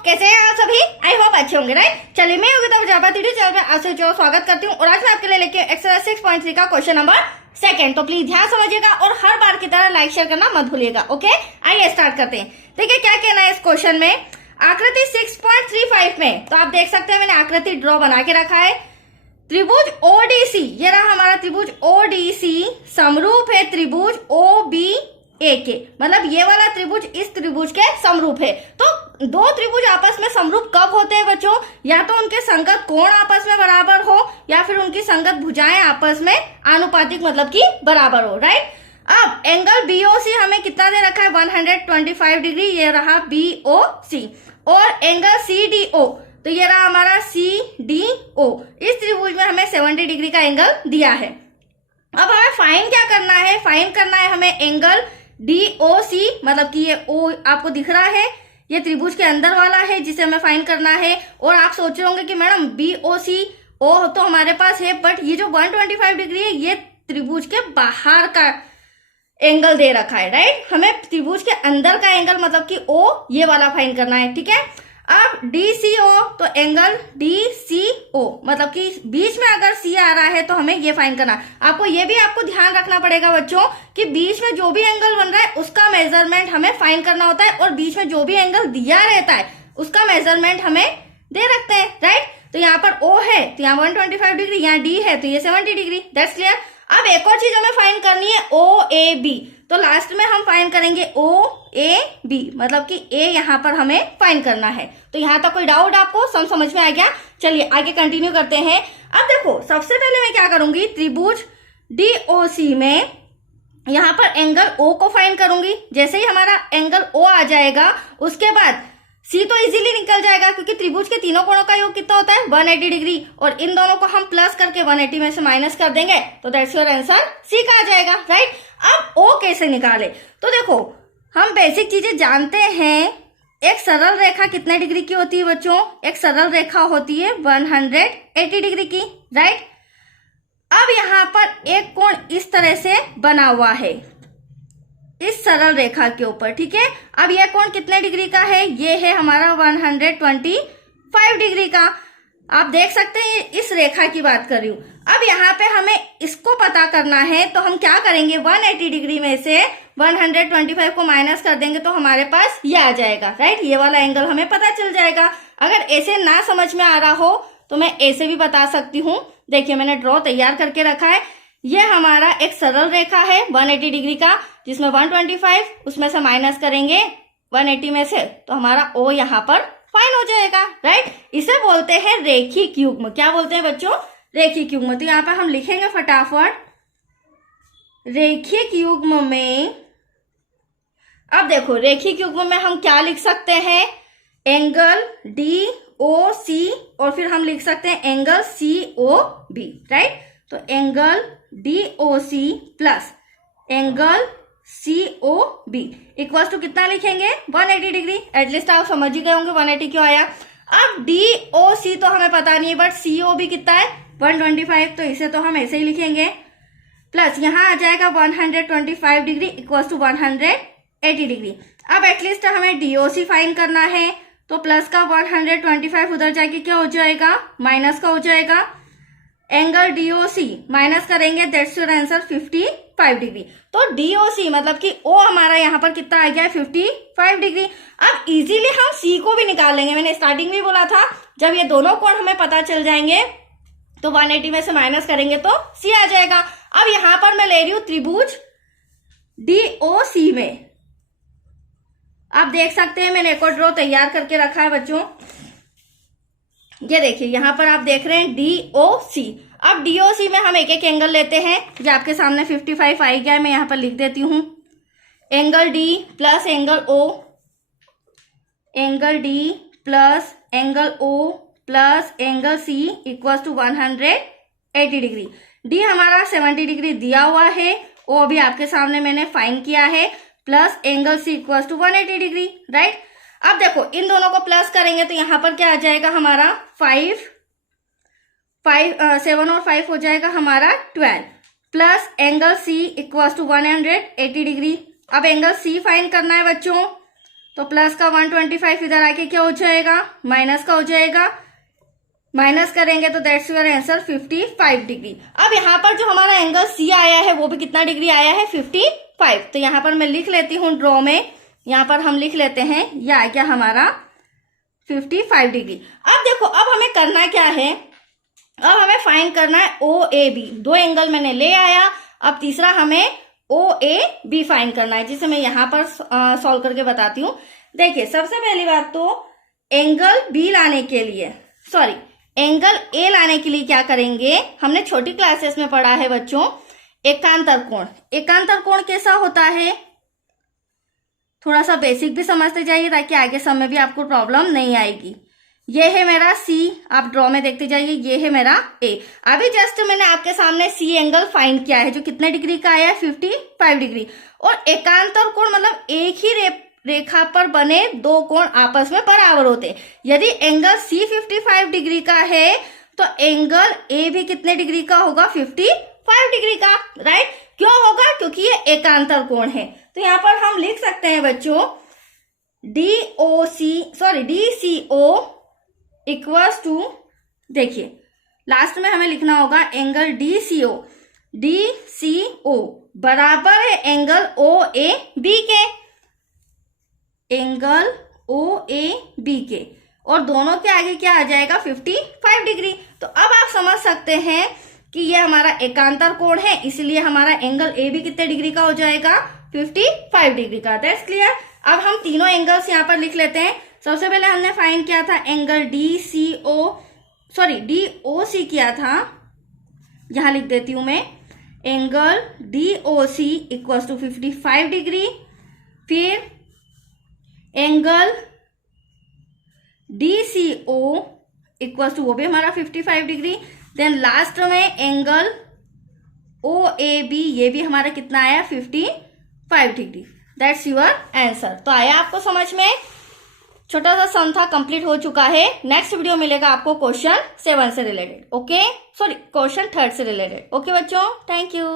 कैसे हैं आप सभी? आई होप अच्छे होंगे, राइट। चलिए, मैं योगिता प्रजापति चैनल में आपसे जो स्वागत करती हूँ और आज मैं आपके लिए लेके एक्सरसाइज 6.3 का क्वेश्चन नंबर 2। तो प्लीज ध्यान समझिएगा और हर बार की तरह लाइक शेयर करना मत भूलिएगा। ओके, आइए स्टार्ट करते हैं। देखिए क्या कहना है इस क्वेश्चन में। आकृति 6.35 में तो आप देख सकते हैं मैंने आकृति ड्रॉ बना के रखा है। त्रिभुज ओडीसी, ये रहा हमारा त्रिभुज ओडीसी, समरूप है त्रिभुज ओबीए के, मतलब ये वाला त्रिभुज इस त्रिभुज के समरूप है। तो दो त्रिभुज आपस में समरूप कब होते हैं बच्चों? या तो उनके संगत कोण आपस में बराबर हो या फिर उनकी संगत भुजाएं आपस में आनुपातिक मतलब कि बराबर हो, राइट। अब एंगल बीओसी हमें कितना दे रखा है? 125 डिग्री, ये रहा बीओसी। और एंगल सीडीओ, तो ये रहा हमारा सीडीओ। इस त्रिभुज में हमें 70 डिग्री का एंगल दिया है। अब हमें फाइंड क्या करना है? फाइंड करना है हमें एंगल डीओसी, मतलब कि ये ओ आपको दिख रहा है, ये त्रिभुज के अंदर वाला है जिसे हमें फाइंड करना है। और आप सोच रहे होंगे कि मैडम बीओसी ओ तो हमारे पास है, बट ये जो 125 डिग्री है ये त्रिभुज के बाहर का एंगल दे रखा है, राइट। हमें त्रिभुज के अंदर का एंगल मतलब कि ओ ये वाला फाइंड करना है, ठीक है। अब डीसीओ, तो एंगल डीसीओ मतलब कि बीच में अगर सी आ रहा है तो हमें ये फाइंड करना। आपको ये भी आपको ध्यान रखना पड़ेगा बच्चों कि बीच में जो भी एंगल बन रहा है उसका मेजरमेंट हमें फाइंड करना होता है और बीच में जो भी एंगल दिया रहता है उसका मेजरमेंट हमें दे रखते हैं, राइट। तो यहाँ पर ओ है तो यहाँ 125 डिग्री, यहाँ डी है तो ये 70 डिग्री, दैट्स क्लियर। अब एक और चीज हमें फाइंड करनी है ओ ए बी, तो लास्ट में हम फाइंड करेंगे ओ ए बी, मतलब कि ए यहाँ पर हमें फाइंड करना है। तो यहाँ तक कोई डाउट आपको समझ में आ गया? चलिए आगे कंटिन्यू करते हैं। अब देखो सबसे पहले मैं क्या करूंगी, त्रिभुज डीओसी में यहाँ पर एंगल ओ को फाइंड करूंगी। जैसे ही हमारा एंगल ओ आ जाएगा उसके बाद सी तो इजीली निकल जाएगा क्योंकि त्रिभुज के तीनों कोणों का योग कितना होता है? 180 डिग्री, और इन दोनों को हम प्लस करके 180 में से माइनस कर देंगे तो दैट्स योर आंसर, सी का आ जाएगा, राइट। अब ओ कैसे निकाले? तो देखो हम बेसिक चीजें जानते हैं। एक सरल रेखा कितने डिग्री की होती है बच्चों? एक सरल रेखा होती है 180 डिग्री की, राइट। अब यहाँ पर एक कोण इस तरह से बना हुआ है इस सरल रेखा के ऊपर, ठीक है। अब यह कोण कितने डिग्री का है? ये है हमारा 125 डिग्री का। आप देख सकते हैं इस रेखा की बात कर रही हूं। अब यहाँ पे हमें इसको पता करना है तो हम क्या करेंगे, 180 डिग्री में से 125 को माइनस कर देंगे तो हमारे पास ये आ जाएगा, राइट। ये वाला एंगल हमें पता चल जाएगा। अगर ऐसे ना समझ में आ रहा हो तो मैं ऐसे भी बता सकती हूँ। देखिए मैंने ड्रॉ तैयार करके रखा है। ये हमारा एक सरल रेखा है 180 डिग्री का, जिसमें 125 उसमें से माइनस करेंगे 180 में से तो हमारा ओ यहाँ पर फाइन हो जाएगा, राइट। इसे बोलते हैं रेखिक युग्म। क्या बोलते हैं बच्चों? रेखिक युग्म। तो यहाँ पर हम लिखेंगे फटाफट रेखिक युग्म में। अब देखो रेखिक युग्म में हम क्या लिख सकते हैं? एंगल डी ओ सी और फिर हम लिख सकते हैं angle C O B, right. तो angle D O C plus angle C O B equal to कितना लिखेंगे? 180 डिग्री। एटलीस्ट आप समझ ही गए होंगे 180 क्यों आया। अब डी ओ सी तो हमें पता नहीं है, बट सी ओ बी कितना है? 125, तो इसे तो हम ऐसे ही लिखेंगे। प्लस यहाँ आ जाएगा 125 डिग्री इक्वल टू 180 डिग्री। अब एटलीस्ट हमें डीओसी फाइंड करना है तो प्लस का 125 उधर जाके क्या हो जाएगा? माइनस का हो जाएगा। एंगल डीओसी माइनस करेंगे, दैट्स योर आंसर 55 डिग्री। तो डीओसी मतलब कि ओ हमारा यहाँ पर कितना आ गया है? 55 डिग्री। अब इजीली हम सी को भी निकाल लेंगे। मैंने स्टार्टिंग में बोला था जब ये दोनों कोण हमें पता चल जाएंगे तो 180 में से माइनस करेंगे तो सी आ जाएगा। अब यहाँ पर मैं ले रही हूं त्रिभुज डीओसी में। आप देख सकते हैं मैंने एक और ड्रॉ तैयार करके रखा है बच्चों। ये देखिए यहाँ पर आप देख रहे हैं डीओसी। अब डीओसी में हम एक एक एंगल लेते हैं। जो आपके सामने 55 आ गया है, मैं यहाँ पर लिख देती हूँ। Angle D plus angle O, angle D plus angle O plus angle C equal to 180 degree. D हमारा 70 डिग्री दिया हुआ है, ओ भी आपके सामने मैंने फाइंड किया है, plus angle C equal to 180 degree, right. अब देखो इन दोनों को प्लस करेंगे तो यहाँ पर क्या आ जाएगा हमारा 7 और 5 हो जाएगा हमारा 12, plus angle C equal to 180 degree. अब एंगल सी फाइंड करना है बच्चों। तो प्लस का 125 इधर आके क्या हो जाएगा, माइनस का हो जाएगा, माइनस करेंगे तो दैट्स योर आंसर 55 डिग्री। अब यहाँ पर जो हमारा एंगल सी आया है वो भी कितना डिग्री आया है, 55। तो यहाँ पर मैं लिख लेती हूँ ड्रॉ में, यहाँ पर हम लिख लेते हैं यह आ गया हमारा 55 डिग्री। अब देखो अब हमें करना क्या है, अब हमें फाइंड करना है ओ ए बी। दो एंगल मैंने ले आया, अब तीसरा हमें ओ ए बी फाइंड करना है, जिसे मैं यहाँ पर सॉल्व करके बताती हूँ। देखिए सबसे पहली बात तो एंगल बी लाने के लिए, सॉरी एंगल ए लाने के लिए क्या करेंगे, हमने छोटी क्लासेस में पढ़ा है बच्चों एकांतर कोण। एकांतर कोण कैसा होता है, थोड़ा सा बेसिक भी समझते जाइए ताकि आगे समय भी आपको प्रॉब्लम नहीं आएगी। ये है मेरा सी, आप ड्रॉ में देखते जाइए, ये है मेरा ए। अभी जस्ट मैंने आपके सामने सी एंगल फाइंड किया है जो कितने डिग्री का आया है, 55 डिग्री। और एकांतर कोण मतलब एक ही रेखा पर बने दो कोण आपस में बराबर होते हैं। यदि एंगल सी 55 डिग्री का है तो एंगल ए भी कितने डिग्री का होगा, 55 डिग्री का, राइट। क्यों होगा, क्योंकि ये एकांतर कोण है। तो यहाँ पर हम लिख सकते हैं बच्चों DCO इक्वल्स टू, देखिए लास्ट में हमें लिखना होगा एंगल DCO बराबर है एंगल OAB के, एंगल OAB के, और दोनों के आगे क्या आ जाएगा, 55 डिग्री। तो अब आप समझ सकते हैं कि ये हमारा एकांतर कोण है, इसलिए हमारा एंगल ए भी कितने डिग्री का हो जाएगा, 55 डिग्री का। That's clear. अब हम तीनों एंगल्स यहाँ पर लिख लेते हैं। सबसे पहले हमने फाइंड किया था एंगल DOC किया था, यहां लिख देती हूं मैं, angle DOC equals to 55 degree. फिर एंगल DCO इक्वल्स टू, वो भी हमारा 55 डिग्री। देन लास्ट में एंगल OAB, ये भी हमारा कितना आया, 55 डिग्री। That's your answer. तो आया आपको समझ में, छोटा सा सम था, कंप्लीट हो चुका है। नेक्स्ट वीडियो मिलेगा आपको क्वेश्चन 7 से रिलेटेड, ओके, सॉरी क्वेश्चन 3 से रिलेटेड। ओके बच्चों, थैंक यू।